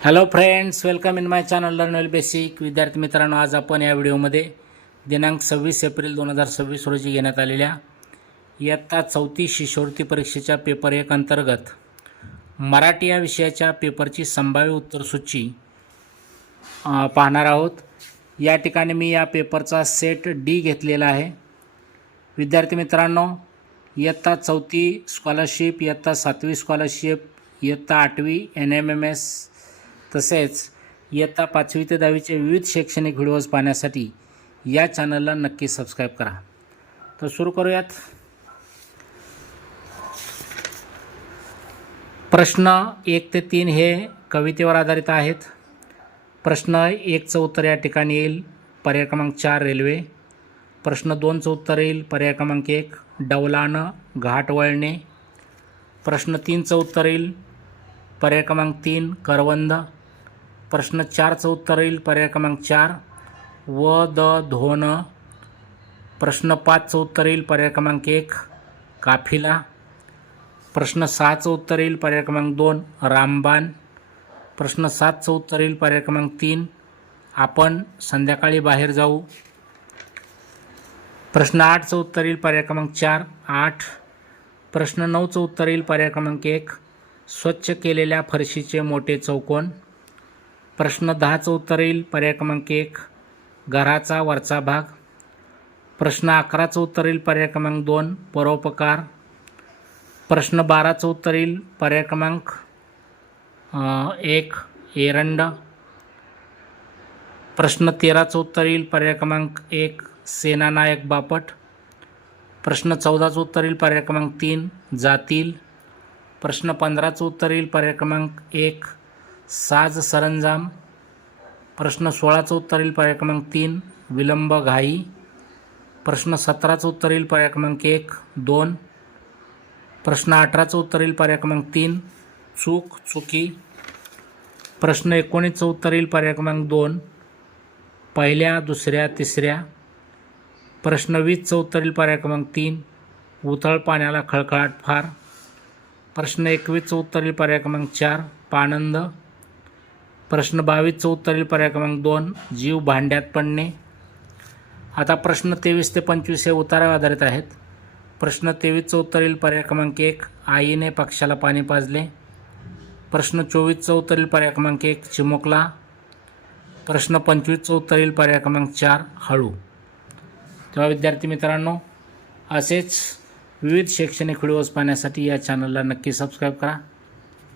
Hello friends, welcome in my channel learn well basic. विद्यार्थी मित्रांनो, आज आपण या व्हिडिओमध्ये दिनांक 26 एप्रिल 2026 रोजी घेण्यात आलेल्या इयत्ता 4थी शिष्यवृत्ती परीक्षेच्या पेपर 1 अंतर्गत मराठी या विषयाच्या पेपरची संभाव्य उत्तरसूची पाहणार आहोत. या ठिकाणी मी या पेपरचा सेट डी घेतलेला आहे. विद्यार्थी मित्रांनो, इयत्ता 4थी स्कॉलरशिप, इयत्ता 7वी स्कॉलरशिप, इयत्ता 8वी NMMS तसेच इयत्ता 5वी ते 10वीचे विविध शैक्षणिक व्हिडिओज पाहण्यासाठी या चॅनलला नक्की सबस्क्राईब करा. तर सुरू करूयात. प्रश्न 1 ते 3 हे कवितेवर आधारित आहेत. प्रश्न 1चं उत्तर या ठिकाणी येईल पर्याय क्रमांक 4 रेल्वे. प्रश्न 2चं उत्तर येईल पर्याय क्रमांक 1 डौलानं घाट वळणे. प्रश्न 3चं उत्तर येईल पर्याय क्रमांक 3 करवंद. प्रश्न 4चं उत्तर येईल पर्याय क्रमांक 4 व द धोन. प्रश्न 5चं उत्तर येईल पर्याय क्रमांक 1 काफिला. प्रश्न 6चं उत्तर येईल पर्याय क्रमांक 2 रामबाण. प्रश्न 7चं उत्तर येईल पर्याय क्रमांक 3 आपण संध्याकाळी बाहेर जाऊ. प्रश्न 8चं उत्तर येईल पर्याय क्रमांक 4 8. प्रश्न 9चं उत्तर येईल पर्याय क्रमांक 1 स्वच्छ केलेल्या फरशीचे मोठे चौकोन. प्रश्न 10चं उत्तर येईल पर्याय क्रमांक 1 घराचा वरचा भाग. प्रश्न 11चं उत्तर येईल पर्याय क्रमांक 2 परोपकार. प्रश्न 12चं उत्तर येईल पर्याय क्रमांक 1 एरंड. प्रश्न 13चं उत्तर येईल पर्याय क्रमांक 1 सेनानायक बापट. प्रश्न 14चं उत्तर येईल पर्याय क्रमांक 3 जातील. प्रश्न 15चं उत्तर येईल पर्याय क्रमांक 1 साज सरंजाम. प्रश्न 16चं उत्तर येईल पर्याय क्रमांक 3 विलंब घाई. प्रश्न 17चं उत्तर येईल पर्याय क्रमांक 1 2. प्रश्न 18चं उत्तर येईल पर्याय क्रमांक 3 चूक चुकी. प्रश्न 19चं उत्तर येईल पर्याय क्रमांक 2 पहिल्या दुसऱ्या तिसऱ्या. प्रश्न 20चं उत्तर येईल पर्याय क्रमांक 3 उथळ पाण्याला खळखळाट फार. प्रश्न 21चं उत्तर येईल पर्याय क्रमांक 4 पानंद. प्रश्न 22चं उत्तर येईल पर्याय क्रमांक 2 जीव भांड्यात पडणे. आता प्रश्न 23 ते 25 हे उतारावर आधारित आहेत. प्रश्न 23चं उत्तर येईल पर्याय क्रमांक 1 आईने पक्षाला पाणी पाजले. प्रश्न 24चं उत्तर येईल पर्याय क्रमांक 1 चिमुकला. प्रश्न 25चं उत्तर येईल पर्याय क्रमांक 4 हळू. तेव्हा विद्यार्थी मित्रांनो, असेच विविध शैक्षणिक व्हिडिओज पाहण्यासाठी या चॅनलला नक्की सबस्क्राईब करा.